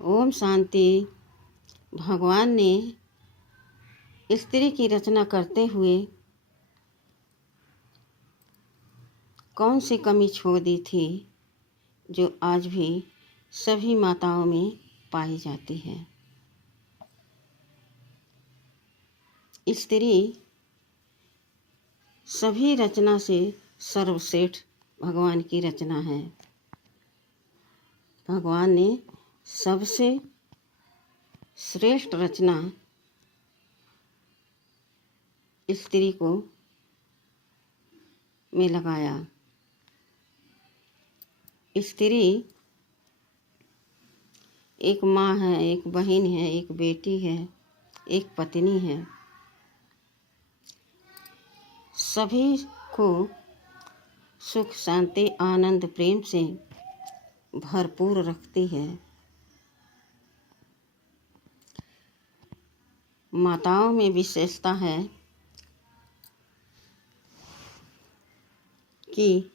ओम शांति। भगवान ने स्त्री की रचना करते हुए कौन सी कमी छोड़ दी थी जो आज भी सभी माताओं में पाई जाती है। स्त्री सभी रचना से सर्वश्रेष्ठ भगवान की रचना है। भगवान ने सबसे श्रेष्ठ रचना स्त्री को में लगाया। स्त्री एक माँ है, एक बहन है, एक बेटी है, एक पत्नी है। सभी को सुख, शांति, आनंद, प्रेम से भरपूर रखती है। माताओं में विशेषता है कि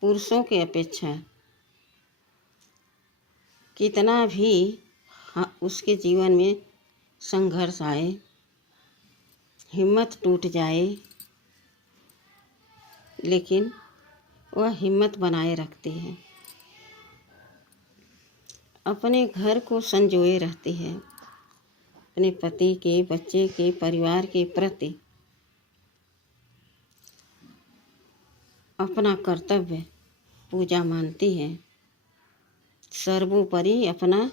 पुरुषों के अपेक्षा कितना भी उसके जीवन में संघर्ष आए, हिम्मत टूट जाए, लेकिन वह हिम्मत बनाए रखती है। अपने घर को संजोए रहती है। अपने पति के, बच्चे के, परिवार के प्रति अपना कर्तव्य पूजा मानती है। सर्वोपरि अपना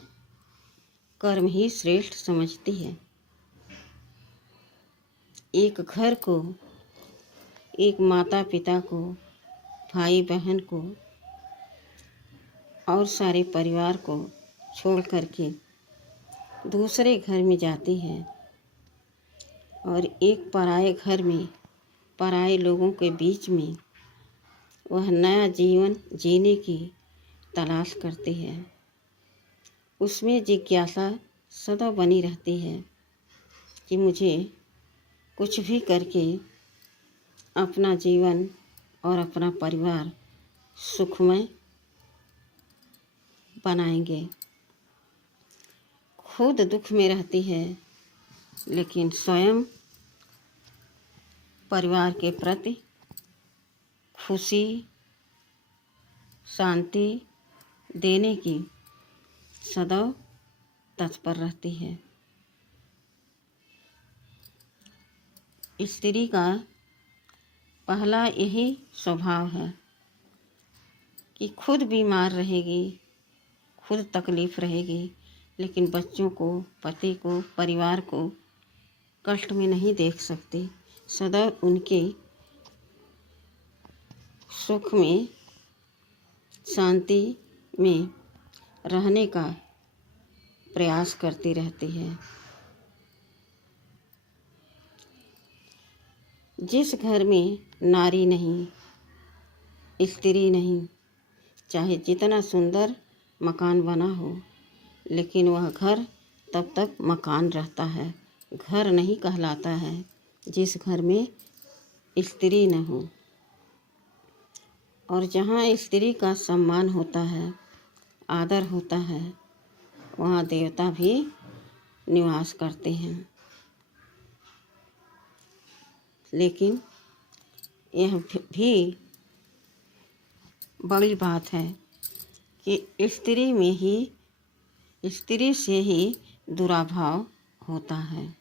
कर्म ही श्रेष्ठ समझती है। एक घर को, एक माता पिता को, भाई बहन को और सारे परिवार को छोड़ करके दूसरे घर में जाती है और एक पराए घर में, पराए लोगों के बीच में वह नया जीवन जीने की तलाश करती है। उसमें जिज्ञासा सदा बनी रहती है कि मुझे कुछ भी करके अपना जीवन और अपना परिवार सुखमय बनाएंगे। खुद दुख में रहती है, लेकिन स्वयं परिवार के प्रति खुशी, शांति देने की सदैव तत्पर रहती है। स्त्री का पहला यही स्वभाव है कि खुद बीमार रहेगी, खुद तकलीफ़ रहेगी, लेकिन बच्चों को, पति को, परिवार को कष्ट में नहीं देख सकती। सदैव उनके सुख में, शांति में रहने का प्रयास करती रहती है। जिस घर में नारी नहीं, स्त्री नहीं, चाहे जितना सुंदर मकान बना हो, लेकिन वह घर तब तक मकान रहता है, घर नहीं कहलाता है जिस घर में स्त्री न हो। और जहाँ स्त्री का सम्मान होता है, आदर होता है, वहाँ देवता भी निवास करते हैं। लेकिन यह भी बड़ी बात है कि स्त्री से ही दुराभाव होता है।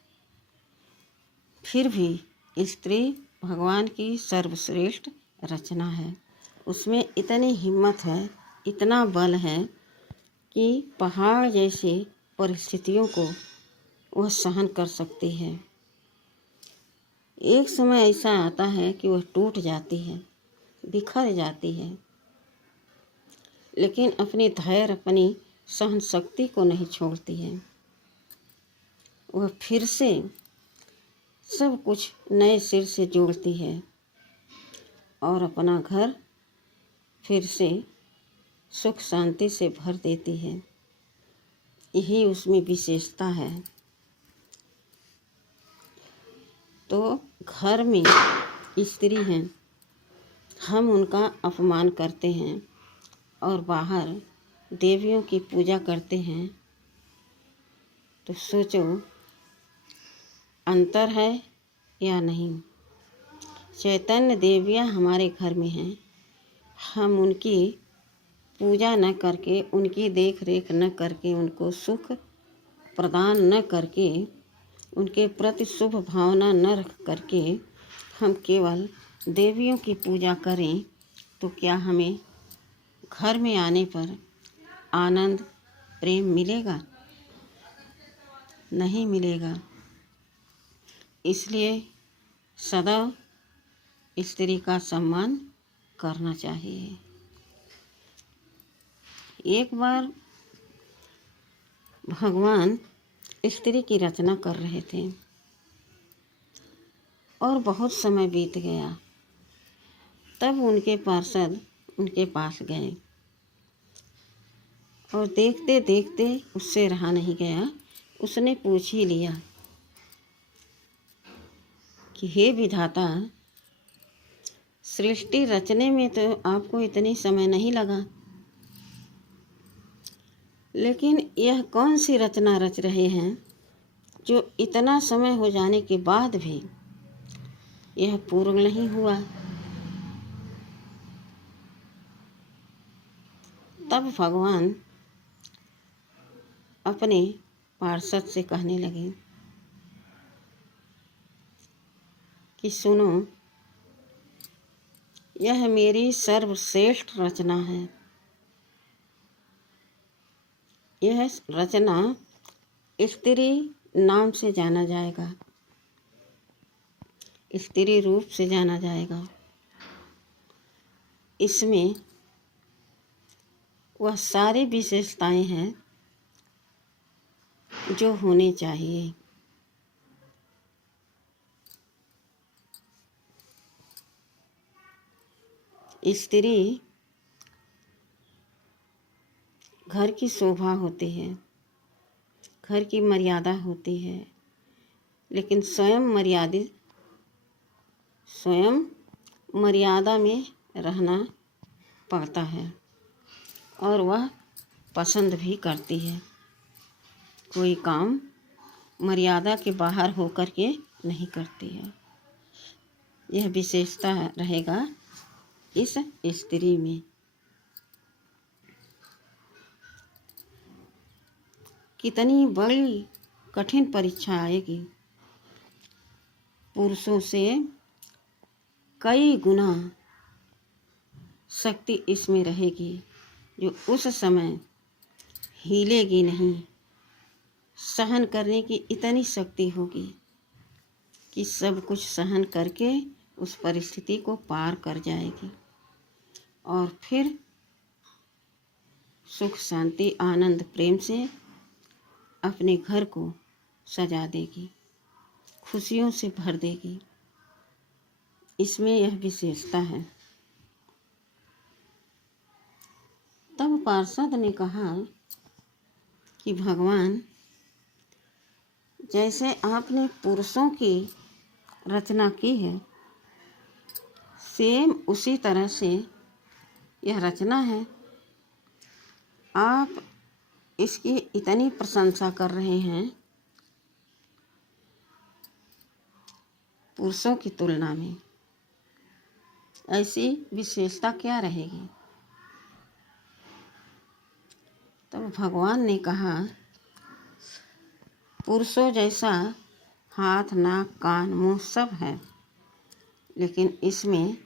फिर भी स्त्री भगवान की सर्वश्रेष्ठ रचना है। उसमें इतनी हिम्मत है, इतना बल है कि पहाड़ जैसे परिस्थितियों को वह सहन कर सकती है। एक समय ऐसा आता है कि वह टूट जाती है, बिखर जाती है, लेकिन अपनी धैर्य, अपनी सहन शक्ति को नहीं छोड़ती है। वह फिर से सब कुछ नए सिर से जोड़ती है और अपना घर फिर से सुख शांति से भर देती है। यही उसमें विशेषता है। तो घर में स्त्री हैं, हम उनका अपमान करते हैं और बाहर देवियों की पूजा करते हैं तो सोचो अंतर है या नहीं। चैतन्य देवियाँ हमारे घर में हैं, हम उनकी पूजा न करके, उनकी देख रेख न करके, उनको सुख प्रदान न करके, उनके प्रति शुभ भावना न रख करके हम केवल देवियों की पूजा करें तो क्या हमें घर में आने पर आनंद प्रेम मिलेगा? नहीं मिलेगा। इसलिए सदैव स्त्री का सम्मान करना चाहिए। एक बार भगवान स्त्री की रचना कर रहे थे और बहुत समय बीत गया। तब उनके पार्षद उनके पास गए और देखते देखते उससे रहा नहीं गया। उसने पूछ ही लिया कि हे विधाता, सृष्टि रचने में तो आपको इतनी समय नहीं लगा, लेकिन यह कौन सी रचना रच रहे हैं जो इतना समय हो जाने के बाद भी यह पूर्ण नहीं हुआ? तब भगवान अपने पार्षद से कहने लगे कि सुनो, यह मेरी सर्वश्रेष्ठ रचना है। यह रचना स्त्री नाम से जाना जाएगा, स्त्री रूप से जाना जाएगा। इसमें वह सारी विशेषताएं हैं जो होनी चाहिए। स्त्री घर की शोभा होती है, घर की मर्यादा होती है, लेकिन स्वयं मर्यादा में रहना पड़ता है और वह पसंद भी करती है। कोई काम मर्यादा के बाहर होकर के नहीं करती है। यह विशेषता रहेगा इस स्त्री में। कितनी बड़ी कठिन परीक्षा आएगी, पुरुषों से कई गुना शक्ति इसमें रहेगी, जो उस समय हिलेगी नहीं। सहन करने की इतनी शक्ति होगी कि सब कुछ सहन करके उस परिस्थिति को पार कर जाएगी और फिर सुख शांति आनंद प्रेम से अपने घर को सजा देगी, खुशियों से भर देगी। इसमें यह विशेषता है। तब पार्षद ने कहा कि भगवान, जैसे आपने पुरुषों की रचना की है, सेम उसी तरह से यह रचना है। आप इसकी इतनी प्रशंसा कर रहे हैं पुरुषों की तुलना में, ऐसी विशेषता क्या रहेगी? तब भगवान ने कहा, पुरुषों जैसा हाथ नाक कान मुंह सब है, लेकिन इसमें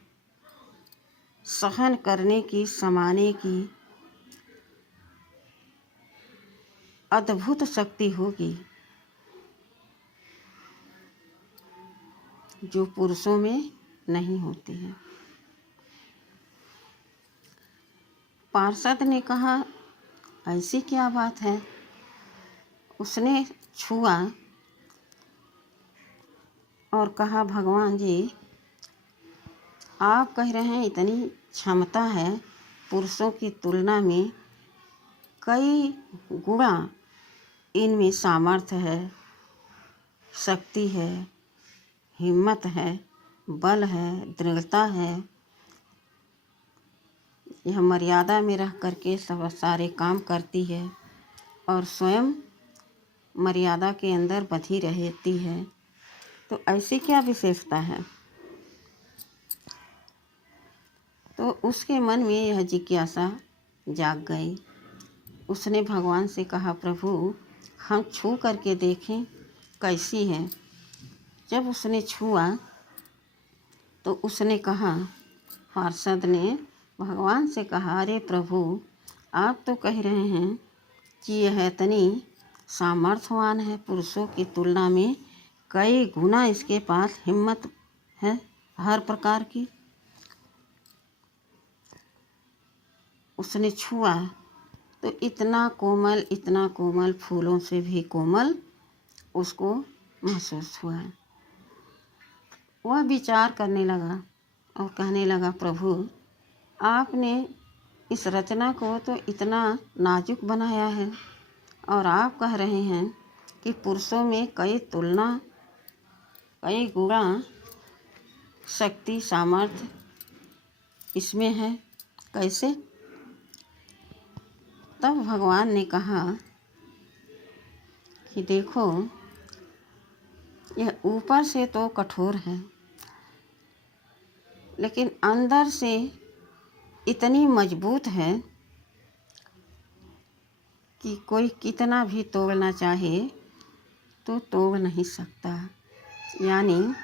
सहन करने की, समाने की अद्भुत शक्ति होगी जो पुरुषों में नहीं होती है। पार्षद ने कहा, ऐसी क्या बात है? उसने छुआ और कहा, भगवान जी, आप कह रहे हैं इतनी क्षमता है पुरुषों की तुलना में, कई गुणा इनमें सामर्थ्य है, शक्ति है, हिम्मत है, बल है, दृढ़ता है, यह मर्यादा में रह करके सब सारे काम करती है और स्वयं मर्यादा के अंदर बंधी रहती है, तो ऐसी क्या विशेषता है? तो उसके मन में यह जिज्ञासा जाग गई। उसने भगवान से कहा, प्रभु हम छू करके देखें कैसी है। जब उसने छुआ तो उसने कहा, पार्षद ने भगवान से कहा, अरे प्रभु आप तो कह रहे हैं कि यह इतनी सामर्थ्यवान है, पुरुषों की तुलना में कई गुना इसके पास हिम्मत है हर प्रकार की। उसने छुआ तो इतना कोमल फूलों से भी कोमल उसको महसूस हुआ। वह विचार करने लगा और कहने लगा, प्रभु आपने इस रचना को तो इतना नाजुक बनाया है और आप कह रहे हैं कि पुरुषों में कई गुणा शक्ति सामर्थ्य इसमें है, कैसे? तब भगवान ने कहा कि देखो, यह ऊपर से तो कठोर है लेकिन अंदर से इतनी मजबूत है कि कोई कितना भी तोड़ना चाहे तो तोड़ नहीं सकता। यानी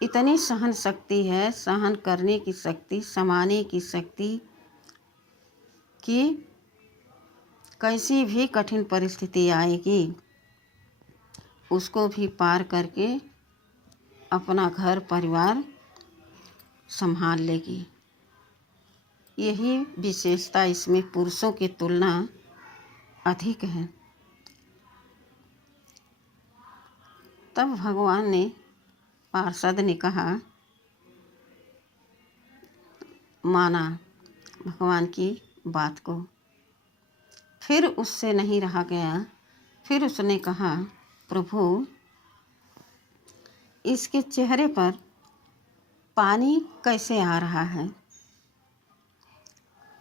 इतनी सहन शक्ति है, सहन करने की शक्ति, समाने की शक्ति कि कैसी भी कठिन परिस्थिति आएगी उसको भी पार करके अपना घर परिवार संभाल लेगी। यही विशेषता इसमें पुरुषों की तुलना अधिक है। तब भगवान ने, पार्षद ने कहा, माना भगवान की बात को। फिर उससे नहीं रहा गया। फिर उसने कहा, प्रभु इसके चेहरे पर पानी कैसे आ रहा है?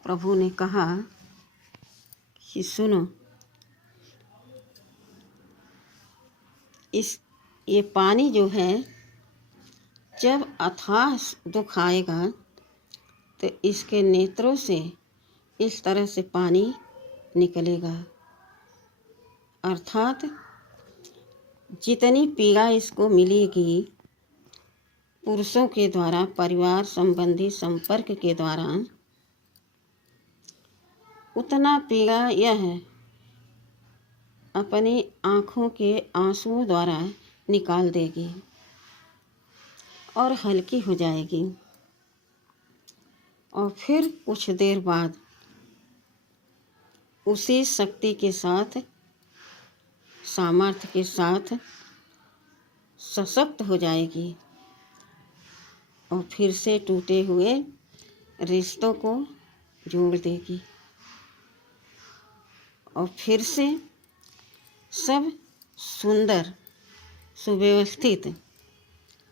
प्रभु ने कहा कि सुनो, ये पानी जो है जब अथाह दुख आएगा तो इसके नेत्रों से इस तरह से पानी निकलेगा। अर्थात जितनी पीड़ा इसको मिलेगी पुरुषों के द्वारा, परिवार संबंधी संपर्क के द्वारा, उतना पीड़ा यह अपनी आँखों के आंसुओं द्वारा निकाल देगी और हल्की हो जाएगी। और फिर कुछ देर बाद उसी शक्ति के साथ, सामर्थ्य के साथ सशक्त हो जाएगी और फिर से टूटे हुए रिश्तों को जोड़ देगी और फिर से सब सुंदर सुव्यवस्थित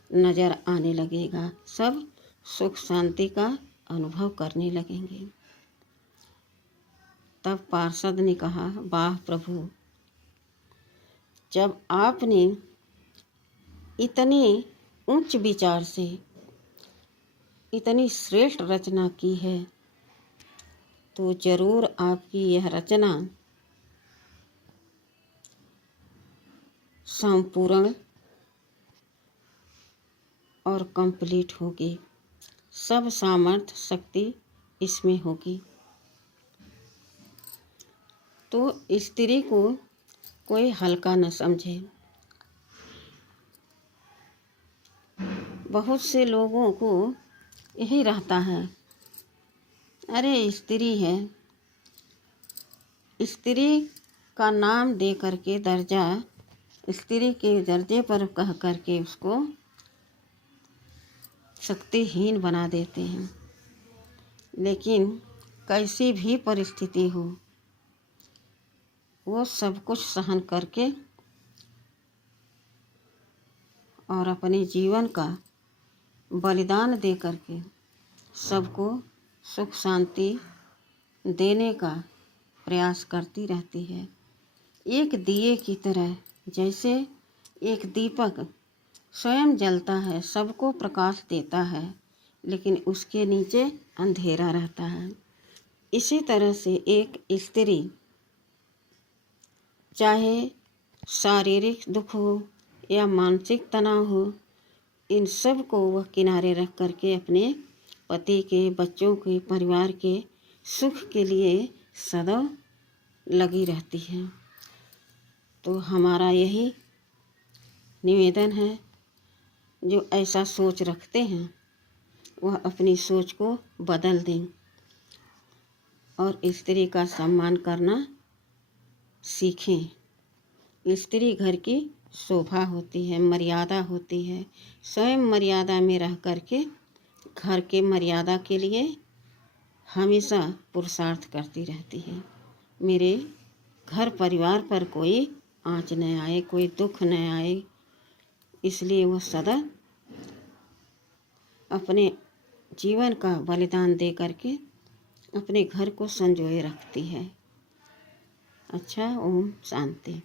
नज़र आने लगेगा। सब सुख शांति का अनुभव करने लगेंगे। तब पार्षद ने कहा, वाह प्रभु, जब आपने इतने उच्च विचार से इतनी श्रेष्ठ रचना की है तो जरूर आपकी यह रचना संपूर्ण और कंप्लीट होगी। सब सामर्थ्य शक्ति इसमें होगी। तो स्त्री को कोई हल्का न समझे। बहुत से लोगों को यही रहता है, अरे स्त्री है, स्त्री का नाम दे करके दर्जा, स्त्री के दर्जे पर कह करके उसको शक्तिहीन बना देते हैं। लेकिन कैसी भी परिस्थिति हो, वो सब कुछ सहन करके और अपने जीवन का बलिदान दे करके सबको सुख शांति देने का प्रयास करती रहती है। एक दिए की तरह, जैसे एक दीपक स्वयं जलता है, सबको प्रकाश देता है, लेकिन उसके नीचे अंधेरा रहता है। इसी तरह से एक स्त्री चाहे शारीरिक दुख हो या मानसिक तनाव हो, इन सब को वह किनारे रख करके अपने पति के, बच्चों के, परिवार के सुख के लिए सदैव लगी रहती है। तो हमारा यही निवेदन है, जो ऐसा सोच रखते हैं वह अपनी सोच को बदल दें और स्त्री का सम्मान करना सीखें। स्त्री घर की शोभा होती है, मर्यादा होती है। स्वयं मर्यादा में रह करके घर के मर्यादा के लिए हमेशा पुरुषार्थ करती रहती है। मेरे घर परिवार पर कोई आँच न आए, कोई दुख न आए, इसलिए वह सदा अपने जीवन का बलिदान दे करके अपने घर को संजोए रखती है। अच्छा, ओम शांति।